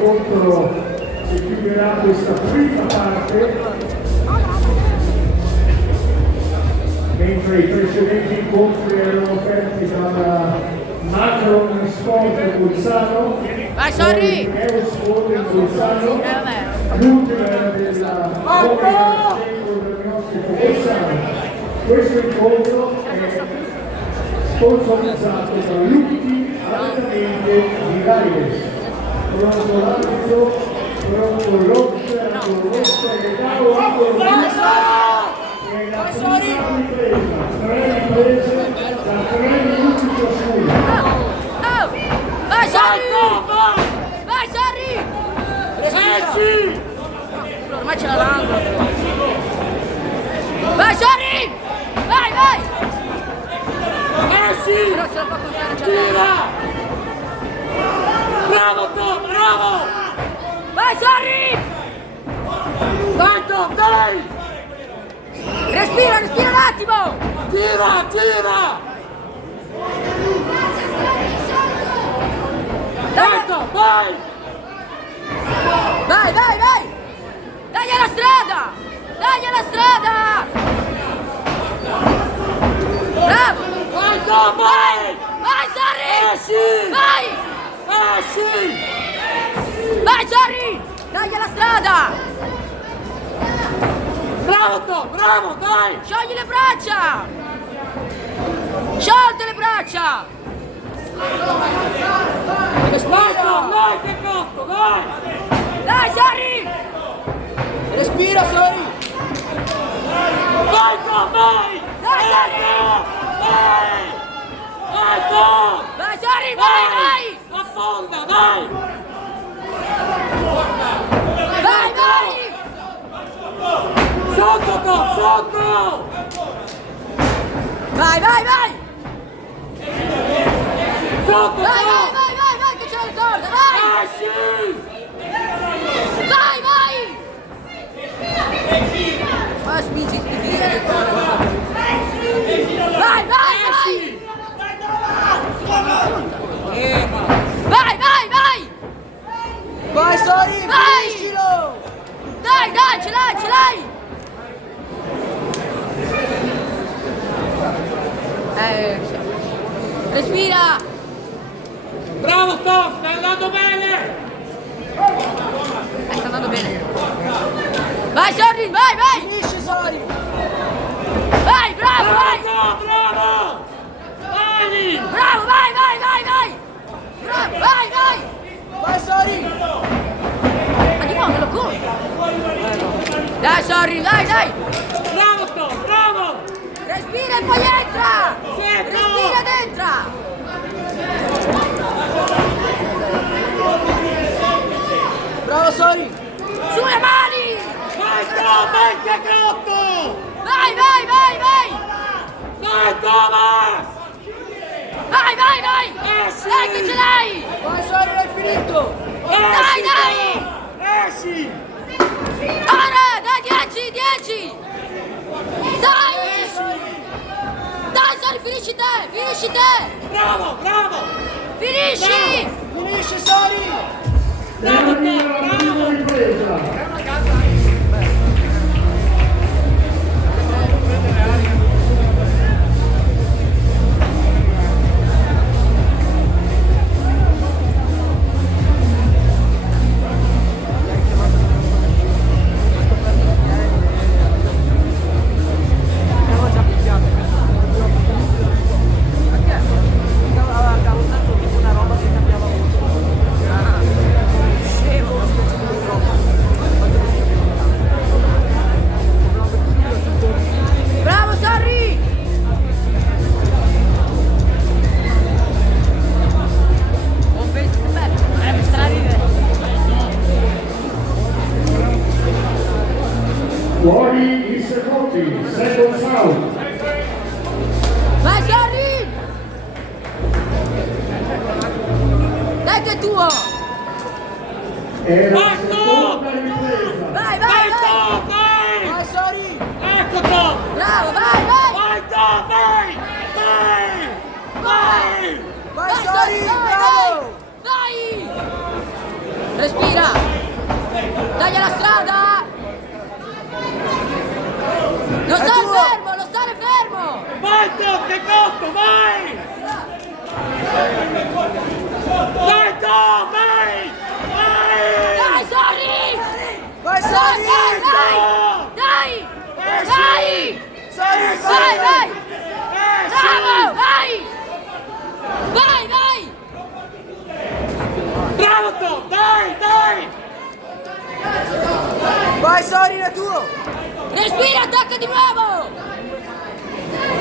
incontro che chiuderà questa prima parte, mentre i precedenti incontri erano offerti dalla Macron Sport Bolzano, vai sorry! Sport in Bolzano, l'ultima era della Bolzano. Questo incontro è sponsorizzato da Lutti Allenamenti di Laides, pronto l'arbitro, pronto l'Ossa che dà e la prima ripresa, 3 riprese da 3 minuti ciascuno. Vai Sarri! Vai Sarri! Messi! Ormai ce l'ha l'angolo. Vai Sarri! Vai, vai! Messi! Però se la fa contare già. Tira! Bravo Tom, bravo! Vai Sarri! Dai Tom, dai! Respira, respira un attimo! Tira, tira! Dai Tom, vai! Vai, vai, vai! Dai alla strada! Dai alla strada! Bravo! Vai Tom, vai! Vai Sarri! Messi! Vai! Messi! Vai Sarri! Dai alla strada! Bravo Tom, bravo, dai! Sciogli le braccia! Sciolte le braccia! Vai Tom, dai che cotto, dai! Dai Sarri! Respira, Sari! Vai Tom, vai! Dai Sarri! Vai! Vai Tom! Vai Sarri, vai, vai! Affonda, dai! Vai, vai! Sotto Tom, sotto! Vai, vai, vai! Sotto Vai, Tom! vai, vai, vai, vai, che ce la ricorda, vai! Messi! Vai, vai! Ma spingi, vai, vai, vai! Vai, vai, vai! Vai Sari, Vai! finiscilo! Dai, dai, ce l'hai, ce l'hai! Respira! Bravo Tom, stai andando bene! Sta andando bene. Vai Sorrin, vai, vai! Finisci Sari! Vai, bravo, vai! Bravo, bravo! Vai! Bravo, vai, vai, vai, vai! Bravo, vai, vai! Vai Sari! Ma di nuovo me lo conta! Dai Sorrin, dai, dai! Bravo Tom, bravo! Respira e poi entra! Certo! Respira ed entra! Bravo Sari! Sulle mani! Vai Tom, vecchia cotto! Vai, vai, vai, vai! Dai Thomas! Vai, vai, vai! Sì! Dai che ce l'hai! Vai Sari, l'hai finito! Dai, dai! Esci! Ora, dai, 10! Dai! Dai, Sari, finisci te! Finisci te! Bravo, bravo! Finisci! Finisci Sari! Bravo Tom, Prima bravo! ripresa. Bravo, Sarri! Ho penso che bello, dovrebbe stare Fuori i secondi, second out. Vai, Sarri! Dai che è tuo! È la Vai, Tom! seconda ripresa. Vai, vai, Vai vai! Tom, vai! Vai Sari! Ecco Tom! Bravo, vai, vai! Vai Tom, vai! Vai! Vai! Vai Sari! Bravo! Vai! Respira! Taglia la strada! Non È stare tuo! fermo, non stare fermo! Vai Tom, che costo, vai! Vai Tom, vai! Vai! Dai, Sori! Vai Dai, Sari! dai! Dai! Dai! Sari, Vai, vai! Esci! Bravo! Vai! Vai, vai! Bravo Tom, dai, dai! Vai Sari, è tuo! Respira, attacca di nuovo!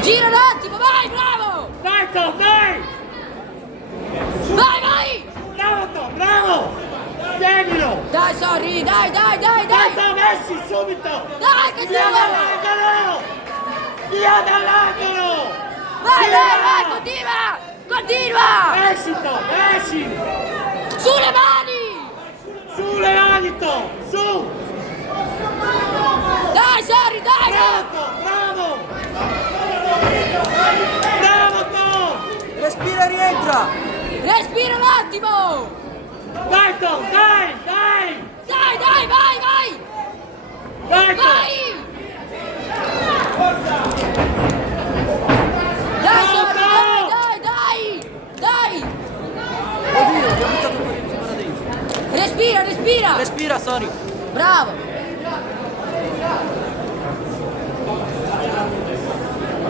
Gira un attimo, vai, bravo! Dai Tom, dai! Vai, vai! Bravo Tom, bravo! Tienilo! Dai, Sori, dai, dai, dai, Dai dai! Tom, esci subito! Dai, che Via tu! dall'angolo! Via dall'angolo! Vai, Via! vai, vai, continua! Continua! Esci Tom, esci! Sulle mani! Sulle mani Tom, su! Dai, Sori, dai! Bravo Tom, bravo! Bravo Tom! Respira e rientra! Respira un attimo! Dai Tom, dai, dai! Dai, dai, vai, vai! Dai Tom! Vai! Dai, Sori, dai, dai, dai! Oddio, ti ho buttato fuori in cima da dentro. Respira, respira! Respira, Sari! Bravo!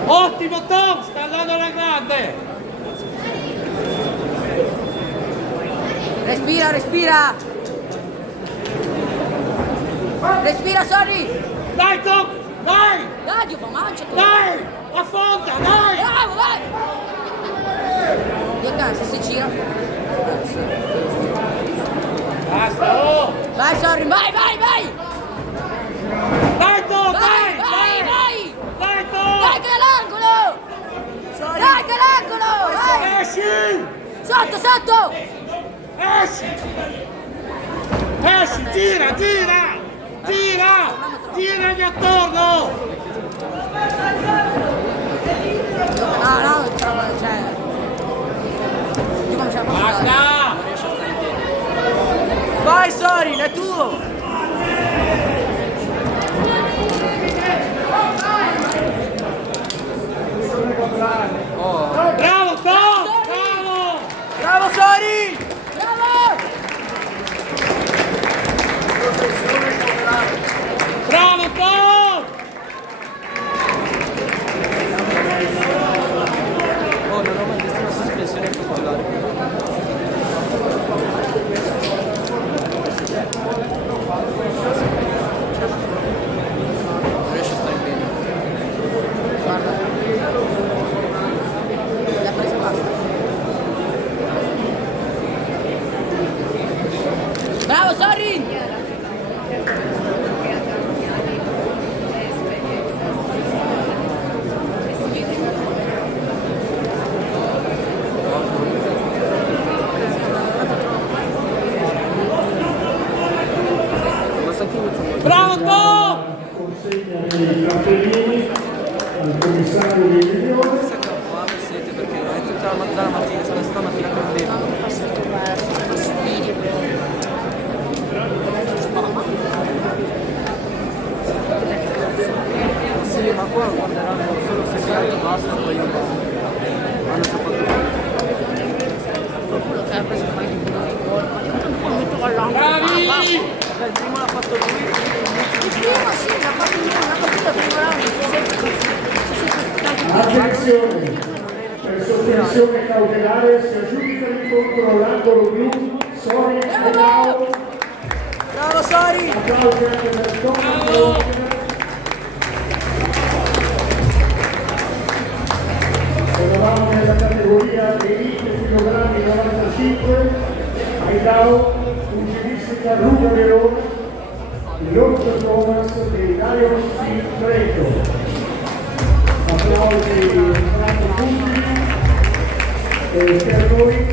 Ottimo Tom, sta andando alla grande! Respira, respira! Respira, Sori! Dai Tom, dai! Dai, Dio, ma mangiati! Dai! Affonda, dai! Bravo, vai! Dio, se si gira. Basta, oh! Vai, Sori, vai, vai, vai! Dai Tom, Vai, dai! vai, vai! Dai Tom! Dai, che è l'angolo! Sari! Dai, che è l'angolo! Vai! Esci! Sotto, sotto! Esci! Esci, gira, gira! Gira! Giragli attorno! No, no, cioè... Io non ce la posso fare. Basta! Vai Sari, è tuo! Bravo Tom! Bravo! Bravo Sari! Bravo! Bravo Tom! Oh, non ho mai visto una sospensione particolare. Non riesce a stare bene. Guarda. L'ha presa e basta. Bravo, Sori! Bravo Tom! Consegna dei cartellini al commissario di riunione. Questa che ho fame e sete perché è tutta la mattina, stamattina con me. Sì, ma qua guarderanno solo se si alza basta, poi io hanno già fatto Bravi! il primo l'ha fatto lui. Il primo sì, l'ha fatto lui, l'ha battuta prima. Attenzione, per sospensione cautelare si aggiudica l'incontro all'angolo blu, Sori Penao. Bravo Sari! Applausi anche per Tom. Eravamo nella categoria Elite Filogrammi 95, Aidao, Pugilistica Ruga Verona, Ilorcio Thomas e Lion C. Greco. Applausi Franco Pucci e per noi